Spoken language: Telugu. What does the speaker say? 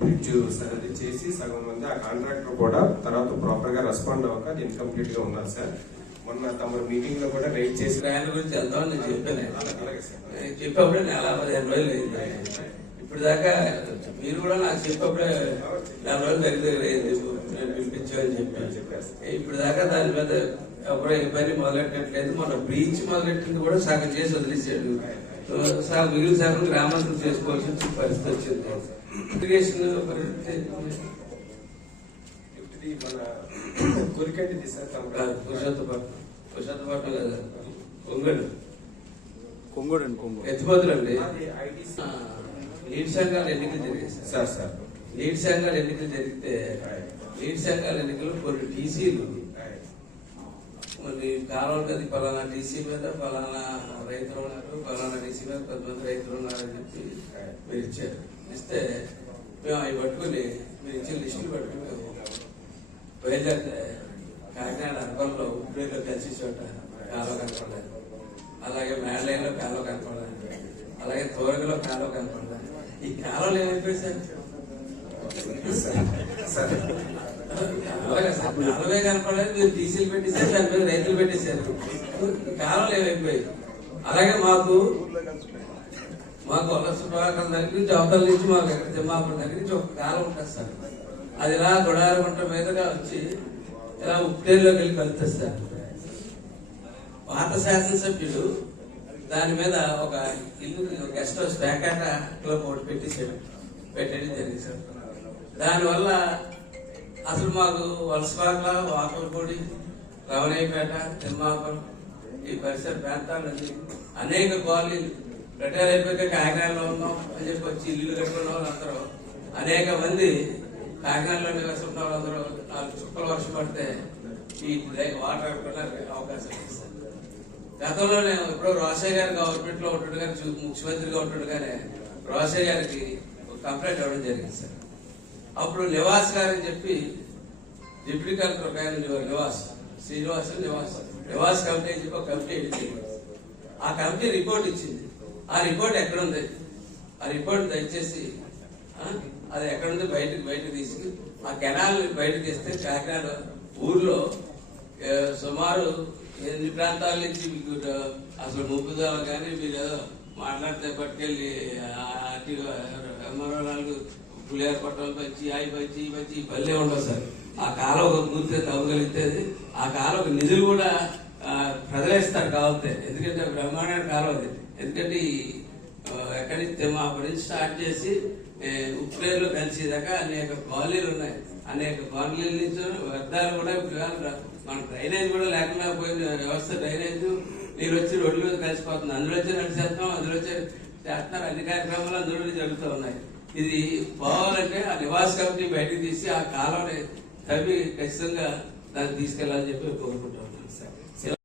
బ్రిడ్జ్ సర్ది చేసి సగం మంది ఆ కాంట్రాక్టర్ కూడా తర్వాత ప్రాపర్ గా రెస్పాండ్ అవ్వక అది ఇన్కంప్లీట్ గా ఉన్నారు సార్. మొన్న తమ మీటింగ్ లో కూడా రైట్ చేసి ఆయన గురించి వెళ్తామని నేను చెప్పాను. చెప్పినప్పుడే 15 రోజులు అయింది. ఇప్పుడు దాకా మీరు కూడా నాకు చెప్పినప్పుడే 4 రోజులు దగ్గర అయింది పిలిపించామని చెప్పారు. ఇప్పుడు దాకా దాని మీద ఎవరో ఇబ్బంది మొదలెట్టట్లేదు. మన బ్రీచ్ మొదలెట్టింది కూడా సగం చేసి వదిలేసాడు. మిగిలిన సగం గ్రామాంతరం చేసుకోవాల్సిన పరిస్థితి వచ్చింది. ఇరిగేషన్ మన కురికండి సార్ పురుషోత్తపట్నం కదా, కొంగడు కొంగడు ఎత్తిపోతులు అండి. నీటి సంఘాల ఎన్నికలు జరిగాయి సార్. నీటి సంఘాల ఎన్నికలు జరిగితే నీటి సంఘాల ఎన్నికలు కొన్ని టీసీలు మరి కాలువలు కదా పలానా టీసీ మీద పలానా రైతులు ఉన్నారు, పలానా టీసీ మీద 10 మంది రైతులు ఉన్నారని చెప్పి మీరు ఇచ్చారు. ఇస్తే మేము అవి పట్టుకుని మీరు ఇచ్చిన లిస్టులు పట్టుకుని మేము బయలుదేరితే కాకినాడ అర్బన్లో ఉప్పుడేలో కలిసి చోట కాలువ కనపడలేదు, అలాగే మేడలైన్లో కాలువ కనపడలేదు, అలాగే తోరగలో కాలువ కనపడలేదు. ఈ కాలువలు ఏమైపోయి సార్ కాలువే కనపడలేదు. మీరు టీసీలు పెట్టేసారు, దాని మీద రైతులు పెట్టేశారు. కాలువలు ఏమైపోయాయి. అలాగే మాకు వలస ప్రభాకర్ దగ్గర నుంచి అవతల నుంచి మాకు ఎక్కడ తిమ్మాపురం దగ్గర నుంచి ఒక కాలం ఉంటుంది సార్. అది ఇలా గుడారగుంట మీదుగా వచ్చి ఇలా ఉప్పేరులోకి వెళ్ళి కలుస్తుంది సార్. పాత శాసనసభ్యుడు దాని మీద ఒక ఇల్లు గెస్ట్ హౌస్ ప్యాకెట్ క్లబ్ ఒకటి పెట్టేది జరిగింది సార్. దానివల్ల అసలు మాకు వలసపాకల, వాకలపూడి, రవణయ్యపేట, తిమ్మాపురం ఈ పరిసర ప్రాంతాలన్నీ అనేక కాలనీలు రిటైర్ అయిపోయాక కాకినాడలో ఉన్నాం అని చెప్పి వచ్చి ఇల్లు కట్టుకున్న వాళ్ళందరూ అనేక మంది కాకినాడలో నివసిస్తున్న వాళ్ళందరూ 4 చుక్కల వర్షం పడితే ఈ వాటర్ అయిపోవడానికి అవకాశం ఇస్తారు. గతంలో నేను ఇప్పుడు రోసయ్య గారు గవర్నమెంట్ లో ఉంటుండగా ముఖ్యమంత్రిగా ఉంటుండగానే రోసయ్య గారికి కంప్లైంట్ ఇవ్వడం జరిగింది సార్. అప్పుడు నివాస్ గారని చెప్పి డిప్యూటీ కలెక్టర్ ఒక ఆయన నివాస్ కమిటీ అని చెప్పి ఒక కమిటీ ఎన్నికైంది. ఆ కమిటీ రిపోర్ట్ ఇచ్చింది. ఆ రిపోర్ట్ ఎక్కడుంది? ఆ రిపోర్ట్ దయచేసి అది ఎక్కడుంది బయటకు తీసుకు ఆ కెనాల్ బయటకు తీస్తే కాకినాడ ఊర్లో సుమారు 8 ప్రాంతాల నుంచి మీకు అసలు ముప్పుదాలు కానీ మీరు ఏదో మాట్లాడితే పట్టుకెళ్ళి మరో 4 పులిహార పట్టలు పంచి అవి పంచి పల్లె ఉండవు సార్. ఆ కాలం పూర్తిగా తవ్వగలిగితే ఆ కాలం నిధులు కూడా ప్రజలిస్తారు కావాలంటే. ఎందుకంటే బ్రహ్మాండ కాలం అది. ఎందుకంటే ఎక్కడి నుంచి అప్పటి నుంచి స్టార్ట్ చేసి ఉప్పులేరులో కలిసేదాకా అనేక కాలనీలు ఉన్నాయి. అనేక కాలనీల నుంచి వ్యర్థాలు కూడా మన డ్రైనేజ్ కూడా లేకుండా పోయిన వ్యవస్థ. డ్రైనేజ్ నీరు వచ్చి రోడ్ల మీద కలిసిపోతుంది. అందులో వచ్చి నడిచేస్తాం, అందులో వచ్చి చేస్తున్నారు. అన్ని కార్యక్రమాలు అందులో జరుగుతూ ఉన్నాయి. ఇది పోవాలంటే ఆ నివాస్ కమిటీ బయటకు తీసి ఆ కాలంని తవ్వి ఖచ్చితంగా దాన్ని తీసుకెళ్లాలని చెప్పి కోరుకుంటా ఉన్నాను సార్.